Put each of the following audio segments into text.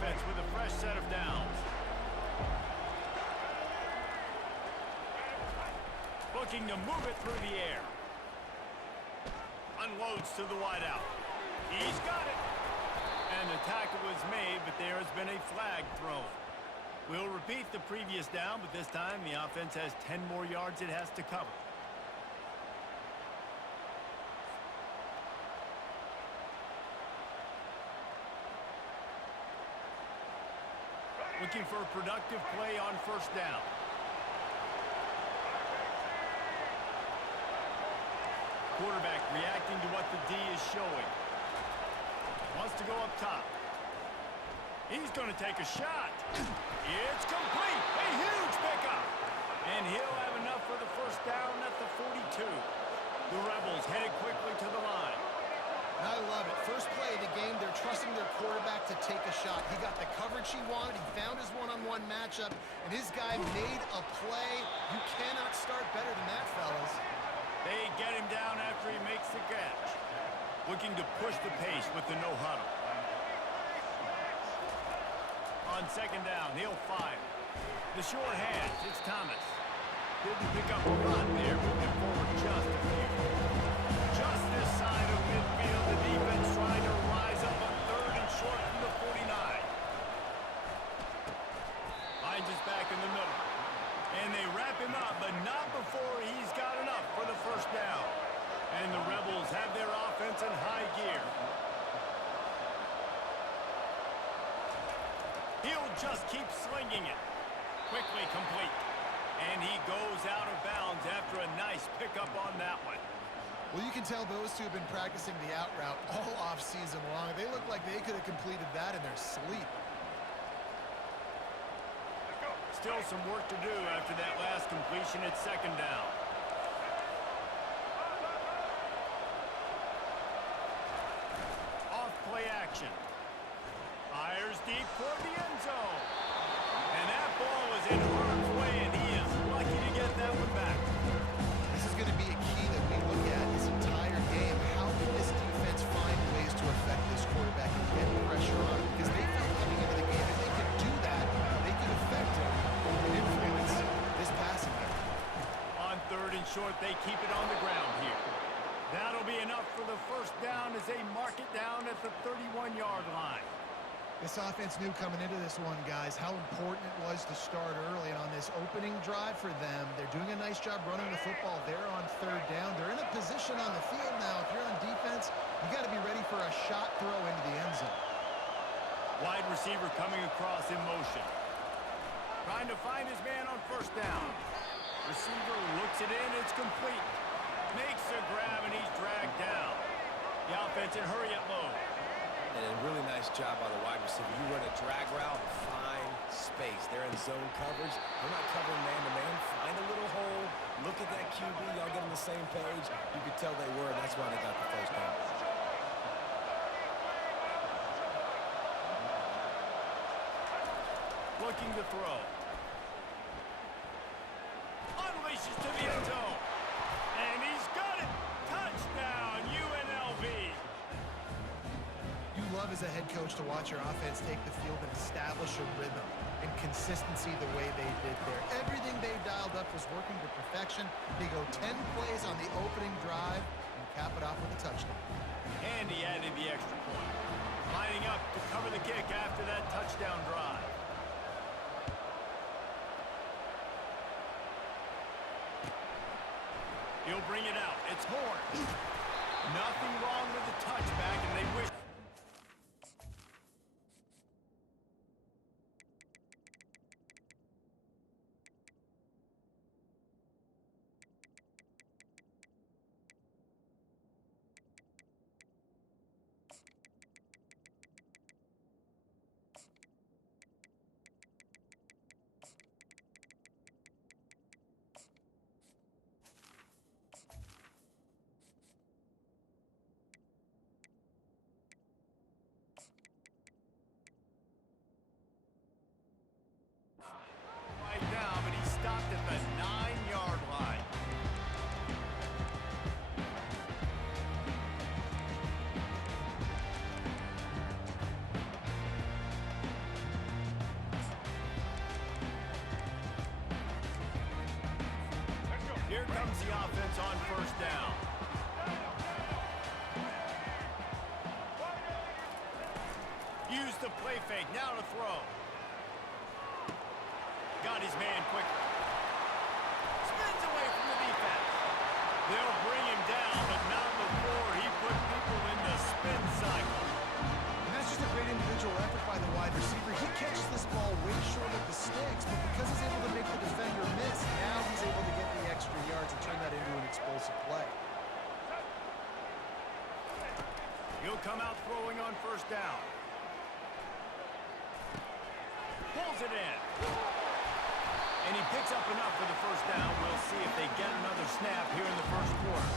offense with a fresh set of downs. Looking to move it through the air. Unloads to the wideout. He's got it. And the tackle was made, but there has been a flag thrown. We'll repeat the previous down, but this time the offense has 10 more yards it has to cover. Looking for a productive play on first down. Quarterback reacting to what the D is showing. Wants to go up top. He's going to take a shot. It's complete. A huge pickup. And he'll have enough for the first down at the 42. The Rebels headed quickly to the line. I love it. First play of the game, they're trusting their quarterback to take a shot. He got the coverage he wanted. He found his one-on-one matchup, and his guy made a play. You cannot start better than that, fellas. They get him down after he makes the catch. Looking to push the pace with the no-huddle. On second down, he'll fire. The short hands, it's Thomas. Didn't pick up a lot there, moving forward just a few. Just this side of midfield, the defense trying to rise up on third and short from the 49. Finds his back in the middle. And they wrap him up, but not before he's got enough for the first down. And the Rebels have their offense in high gear. He'll just keep slinging it. Quickly complete. And he goes out of bounds after a nice pickup on that one. Well, you can tell those two have been practicing the out route all off-season long. They look like they could have completed that in their sleep. Still some work to do after that last completion at second down. Off play action. Fires deep toward the end zone. And that ball was in harm's way, and he is lucky to get that one back. This is going to be a key that we look at this entire game. How can this defense find ways to affect this quarterback and get pressure on him? Because they felt coming into the game, if they could do that, they could affect him and influence this passing game. On third and short, they keep it on the ground here. That'll be enough for the first down as they mark it down at the 31-yard line. This offense knew coming into this one, guys, how important it was to start early. And on this opening drive for them, they're doing a nice job running the football there on third down. They're in a position on the field now. If you're on defense, you got to be ready for a shot throw into the end zone. Wide receiver coming across in motion. Trying to find his man on first down. Receiver looks it in, it's complete. Makes a grab, and he's dragged down. The offense in hurry-up mode. And a really nice job by the wide receiver. You run a drag route, find space. They're in zone coverage. They're not covering man-to-man. Find a little hole. Look at that QB. Y'all get on the same page. You could tell they were, and that's why they got the first down. Looking to throw. Unleashes to the end zone. And he's got it. Touchdown, UNLV. You love as a head coach to watch your offense take the field and establish a rhythm and consistency the way they did there. Everything they dialed up was working to perfection. They go 10 plays on the opening drive and cap it off with a touchdown. And he added the extra point. Lining up to cover the kick after that touchdown drive. He'll bring it out. It's Horn. Nothing wrong with the touchback, and they wish. comes the offense on first down. Use the play fake, now to throw. Got his man quickly. Spins away from the defense. They'll bring him down, but not before he put people in the spin cycle. And that's just a great individual effort by the wide receiver. He catches this ball way short of the sticks, but because he's able to make the defender miss, now he's able to get the extra yards and turn that into an explosive play. He'll come out throwing on first down. Pulls it in. And he picks up enough for the first down. We'll see if they get another snap here in the first quarter.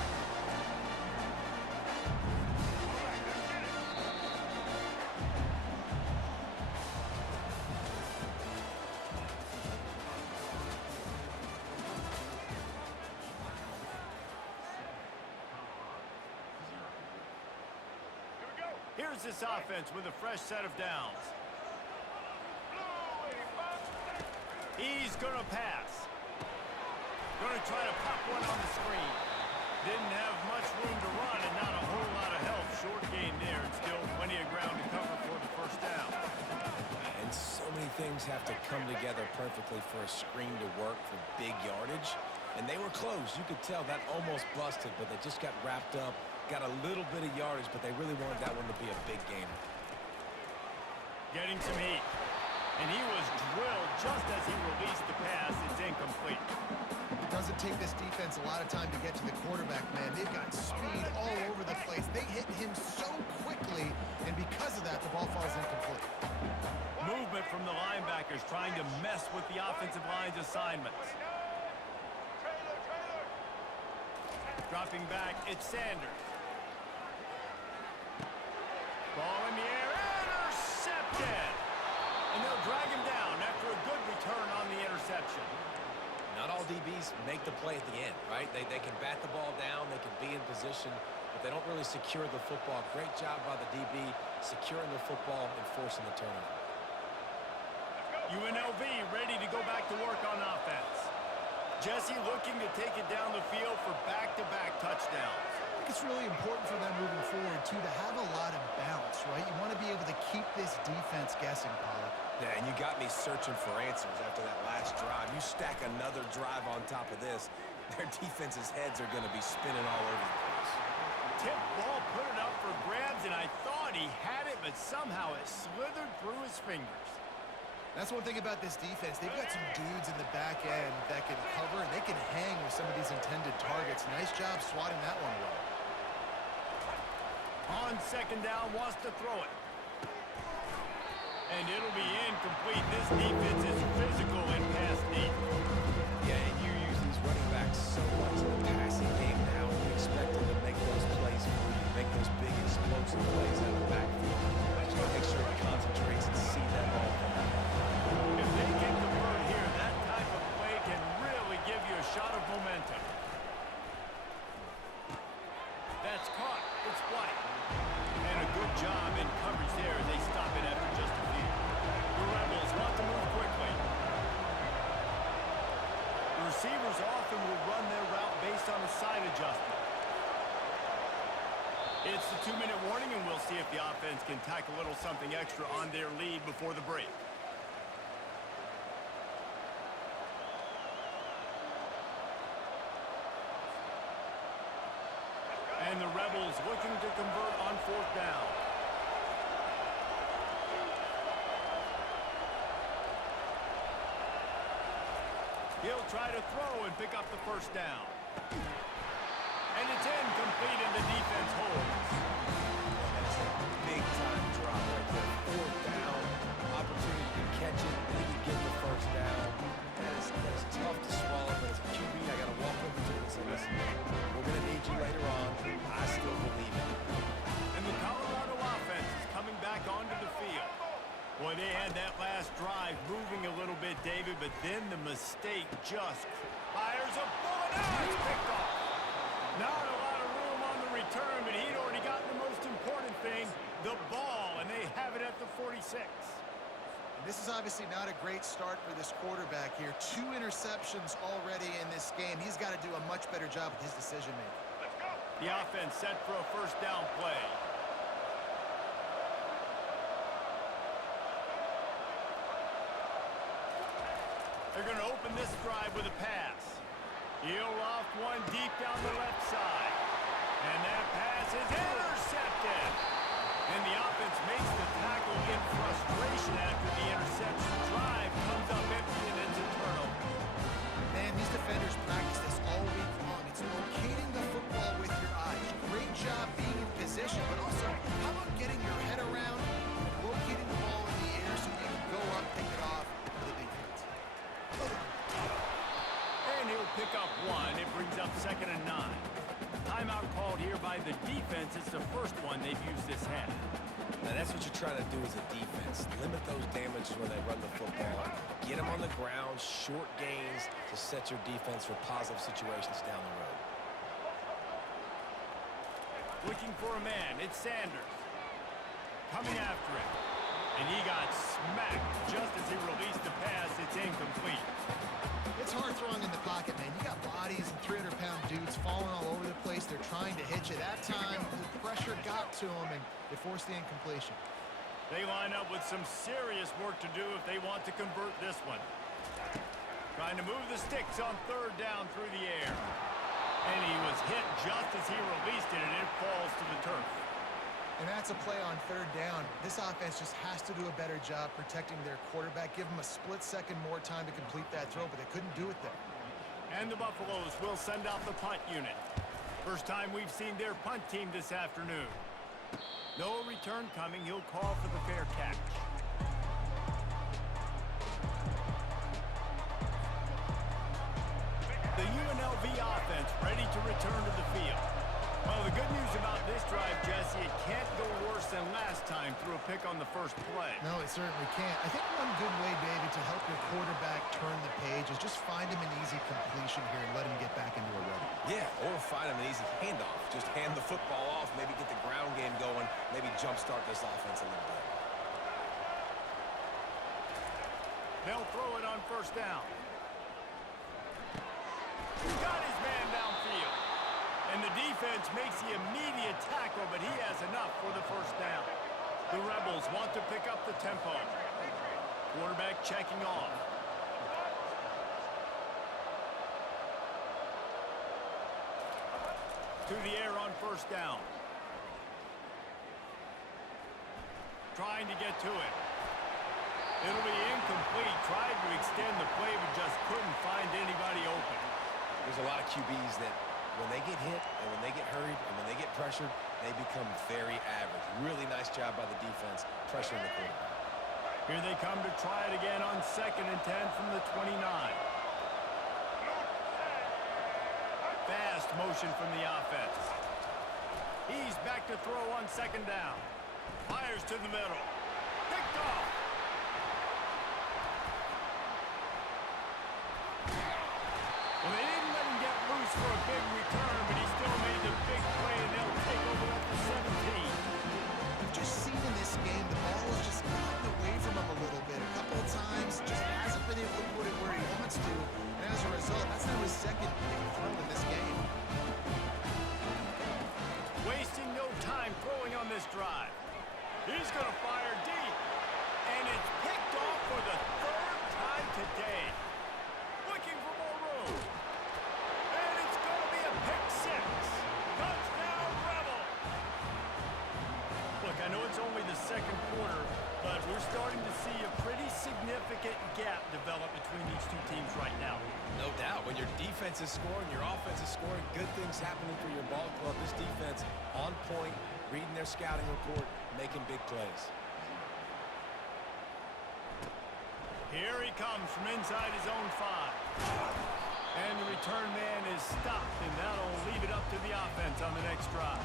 Here's this offense with a fresh set of downs. He's going to pass. Going to try to pop one on the screen. Didn't have much room to run and not a whole lot of help. Short gain there and still plenty of ground to cover for the first down. And so many things have to come together perfectly for a screen to work for big yardage. And they were close. You could tell that almost busted, but they just got wrapped up, got a little bit of yardage, but they really wanted that one to be a big gainer. Getting some heat. And he was drilled just as he released the pass. It's incomplete. It doesn't take this defense a lot of time to get to the quarterback, man. They've got speed all over the place. They hit him so quickly, and because of that, the ball falls incomplete. Movement from the linebackers trying to mess with the offensive line's assignments. Dropping back, it's Sanders. Ball in the air, intercepted! And they'll drag him down after a good return on the interception. Not all DBs make the play at the end, right? They can bat the ball down, they can be in position, but they don't really secure the football. Great job by the DB securing the football and forcing the turnover. UNLV ready to go back to work on offense. Jesse looking to take it down the field for back-to-back touchdowns. I think it's really important for them moving forward, too, to have a lot of bounce, right? You want to be able to keep this defense guessing, Pollard. Yeah, and you got me searching for answers after that last drive. You stack another drive on top of this, their defense's heads are going to be spinning all over the place. Tip ball, put it up for grabs, and I thought he had it, but somehow it slithered through his fingers. That's one thing about this defense. They've got some dudes in the back end that can cover, and they can hang with some of these intended targets. Nice job swatting that one away. On second down, wants to throw it. And it'll be incomplete. This defense is physical and pass deep. Yeah, and you use these running backs so much in the passing game now. You expect them to make those plays for you, make those big explosive plays out of the backfield. Just got to make sure he concentrates and see that ball come out. If they can convert here, that type of play can really give you a shot of momentum. That's caught. It's White. And a good job in coverage there as they stop it after just a few. The Rebels want to move quickly. The receivers often will run their route based on a side adjustment. It's the 2-minute warning, and we'll see if the offense can tack a little something extra on their lead before the break. And the Rebels looking to convert on fourth down. He'll try to throw and pick up the first down. And it's incomplete, and the defense holds. That's a big-time drop right there. Fourth down, opportunity to catch it, maybe get the first down. That is tough to swallow, but as a QB, I got to walk over to him and say, listen, we're going to need you later on. I still believe it. And the Colorado offense is coming back onto the field. Boy, they had that last drive moving a little bit, David, but then the mistake just fires a bullet. Oh, it's picked off. Not a lot of room on the return, but he'd already gotten the most important thing, the ball, and they have it at the 46. This is obviously not a great start for this quarterback here. 2 interceptions already in this game. He's got to do a much better job with his decision-making. The offense set for a first down play. They're going to open this drive with a pass. He'll off one deep down the left side. And that pass is intercepted. And the offense makes the tackle in frustration after the interception. Drive comes up empty, and it's a turnover. Man, these defenders practice this all week long. It's locating the football with your eyes. Great job being in position, but also how about getting your head around and locating the ball in the air so you can go up, pick it off for the defense. And he'll pick up one. It brings up 2nd and 9. Timeout called here by the defense. It's the first one they've used this half. Now that's what you're trying to do as a defense. Limit those damages when they run the football. Get them on the ground, short gains to set your defense for positive situations down the road. Looking for a man. It's Sanders. Coming after him. And he got smacked just as he released the pass. It's incomplete. It's hard throwing in the pocket, man. You got bodies and 300-pound dudes falling all over the place. They're trying to hit you. That time, the pressure got to them, and it forced the incompletion. They line up with some serious work to do if they want to convert this one. Trying to move the sticks on 3rd down through the air. And he was hit just as he released it, and it falls to the turf. And that's a play on 3rd down. This offense just has to do a better job protecting their quarterback. Give them a split second more time to complete that throw, but they couldn't do it there. And the Buffaloes will send out the punt unit. First time we've seen their punt team this afternoon. No return coming. He'll call for the fair catch. The UNLV offense ready to return to the field. Well, the good news about this drive, Jesse, it can't go worse than last time through a pick on the first play. No, it certainly can't. I think one good way, David, to help your quarterback turn the page is just find him an easy completion here and let him get back into a rhythm. Yeah, or find him an easy handoff. Just hand the football off, maybe get the ground game going, maybe jumpstart this offense a little bit. They'll throw it on 1st down. Got his man downfield. And the defense makes the immediate tackle, but he has enough for the 1st down. The Rebels want to pick up the tempo. Quarterback checking off. To the air on 1st down. Trying to get to it. It'll be incomplete. Tried to extend the play, but just couldn't find anybody open. There's a lot of QBs that when they get hit and when they get hurried and when they get pressured, they become very average. Really nice job by the defense pressuring the quarterback. Here they come to try it again on 2nd and 10 from the 29. Fast motion from the offense. He's back to throw on 2nd down. Fires to the middle. Picked off. Well, they didn't let him get loose for a big return, but he still made the big play, and they'll take over at the 17. We've just seen in this game the ball has just gotten away from him a little bit. A couple of times, just hasn't been able to put it where he wants to. And as a result, that's now his 2nd big throw in this game. Wasting no time throwing on this drive. He's going to fire deep. And it's picked off for the 3rd time today. Looking for more room. And it's going to be a pick 6. Touchdown, Rebels. Look, I know it's only the 2nd quarter, but we're starting to see a pretty significant gap develop between these two teams right now. No doubt. When your defense is scoring, your offense is scoring, good things happening for your ball club. This defense on point, reading their scouting report, making big plays. Here he comes from inside his own 5. And the return man is stopped, and that'll leave it up to the offense on the next drive.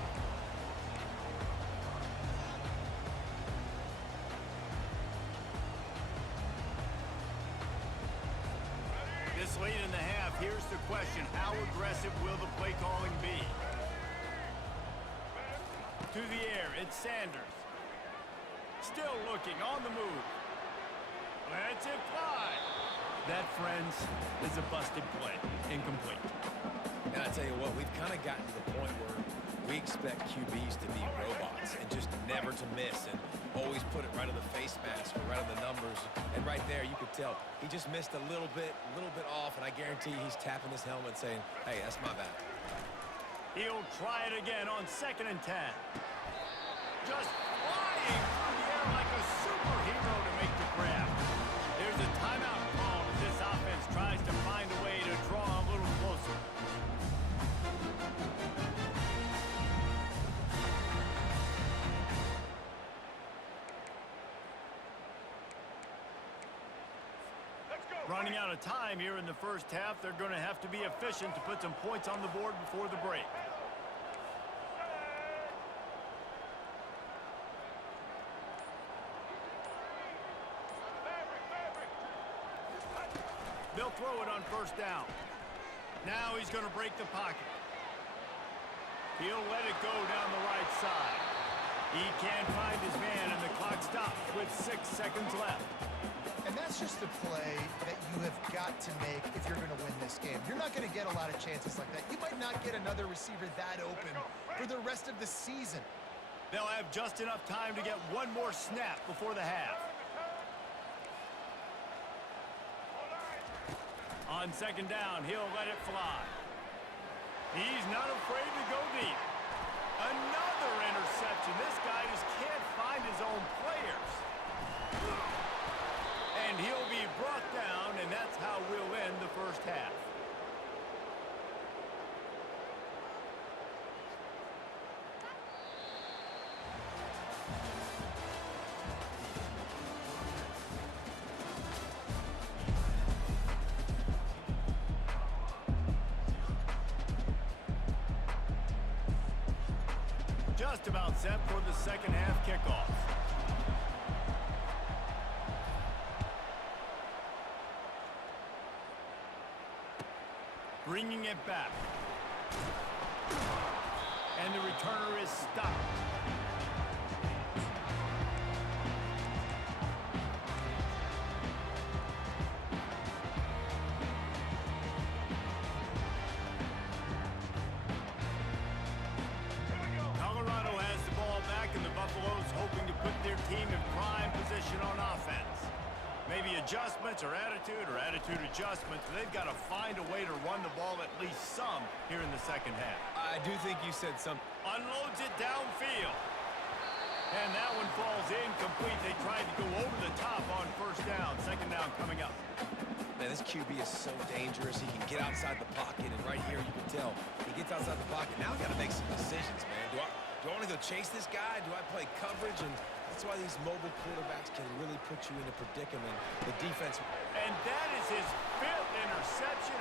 This late in the half, here's the question. How aggressive will the play calling be? To the air, it's Sanders. Still looking, on the move. Lets it fly. That, friends, is a busted play. Incomplete. And I tell you what, we've kind of gotten to the point where we expect QBs to be robots and just never to miss and always put it right on the face mask or right on the numbers. And right there, you could tell he just missed a little bit off, and I guarantee he's tapping his helmet saying, hey, that's my bad. He'll try it again on 2nd and 10. Just flying through the air like a superhero to make the grab. There's a timeout call as this offense tries to find a way to draw a little closer. Running out of time here in the first half, they're going to have to be efficient to put some points on the board before the break. They'll throw it on 1st down. Now he's going to break the pocket. He'll let it go down the right side. He can't find his man, and the clock stops with 6 seconds left. And that's just a play that you have got to make if you're going to win this game. You're not going to get a lot of chances like that. You might not get another receiver that open for the rest of the season. They'll have just enough time to get one more snap before the half. On 2nd down, he'll let it fly. He's not afraid to go deep. Another interception. This guy just can't find his own players. And he'll be brought down, and that's how we'll end the first half. Just about set for the 2nd half kickoff. Bringing it back. And the returner is stopped. Colorado has the ball back, and the Buffaloes hoping to put their team in prime position on offense. Maybe adjustments or attitude adjustments, but they've got to find a way to run the ball at least some here in the 2nd half. I do think you said something. Unloads it downfield. And that one falls incomplete. They tried to go over the top on 1st down. 2nd down coming up. Man, this QB is so dangerous. He can get outside the pocket, and right here you can tell he gets outside the pocket. Now I got to make some decisions, man. Do I want to go chase this guy? Do I play coverage? And that's why these mobile quarterbacks can really put you in a predicament. The defense. And that is his 5th interception